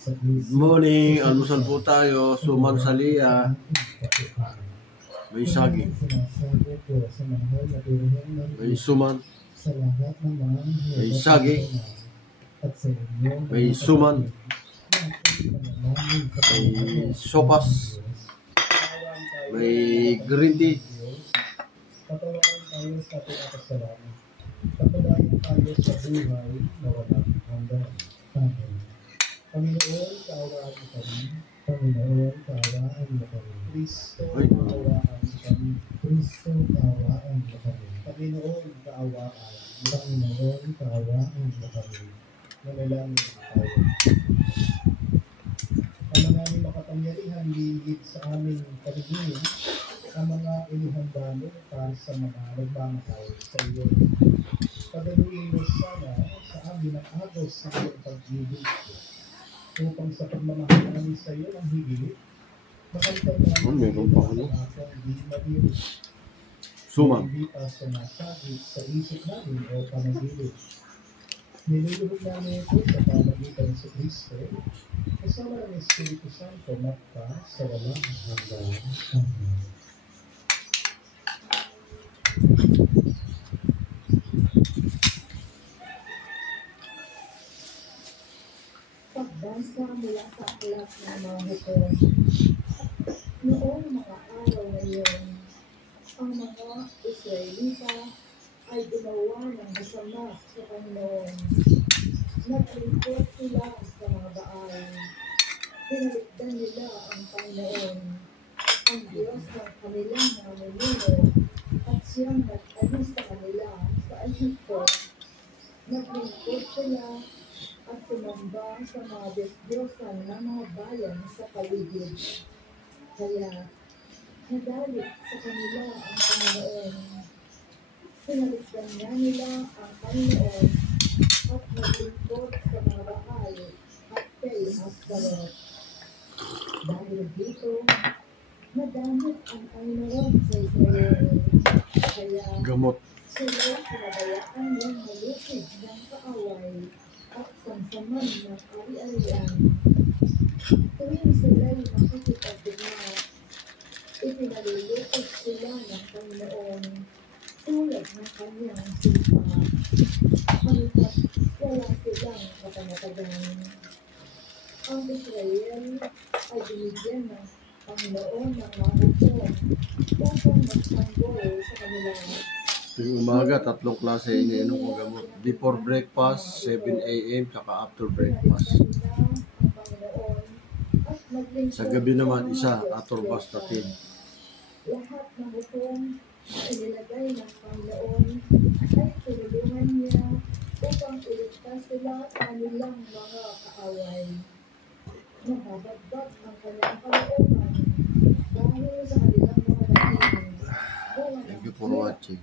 Good morning, almusal po tayo. Suman sa liya. May saging. May suman. May saging. May suman. May sopas. May green tea. Patawarin tayo sa ating kasalanan. Patawarin tayo sa buhay na walang hanggan. Amen. Panginoon, kaawaan mo kami. Panginoon, kaawaan mo kami. Kristo, kaawaan mo kami. Kristo, kaawaan mo kami. Panginoon, kaawaan. Panginoon, kaawaan mo kami. Manalangin tayo. Ang mga makapangyarihan ligid sa aming paligid, ang mga inihanda mo para sa mga nagmamatay sa iyo. Pagaluin mo sana sa amin ang agos sa iyong pag-ibig upang sa pagmamahal namin sa iyo ng higit, makamtan namin sa akong di maliit. Hindi pa sumasagit sa isip namin o panaginip. Niluluhod namin ito sa pamagitan sa Kristo, kasama ng Espiritu Santo magpa sa walang hanggan. Amen. Pagbasa mula sa aklat ng mga Hukon. Noong mga araw na iyon, ang mga Israelita ay gumawa ng masama sa Panginoon. Naglingkod sila sa mga Baal. Pinaligdan nila ang Panginoon, ang Diyos ng kanilang mga ninuno, at siyang nag-alis sa kanila sa Egypto. Naglingkod sila at sumamba sa mga Diyos-Diyosan ng mga bayan sa paligid. Kaya, nagalit sa kanila ang Panginoon. Pinaligdan niya nila ang Panginoon at naglingkod sa mga Baal at kay Astarot. Dahil dito, nadamot ang Panginoon sa Israel. Kaya, sila pinabayaan niyang malupig ng kaaway at samsaman ng ari-arian. Tuwing sila'y makikipagdigma, ipinalulupig sila ng Panginoon tulad ng kanyang sumpa. Hanggat wala silang kapanatagan. Ang Israel ay binigyan ng Panginoon ng mga hukon upang magtanggol sa kanila. Tuwing umaga, 3 klase iniinom ko gamot. Before breakfast, 7 a.m. saka after breakfast. Sa gabi naman, isa, atorvastatin. Lahat ng hukong na inilagay ng Panginoon ay tinulungan niya upang iligtas sila sa kanilang mga kaaway. Nababagbat ang kanyang kalooban dahil sa kanilang mga naging. Thank you for watching.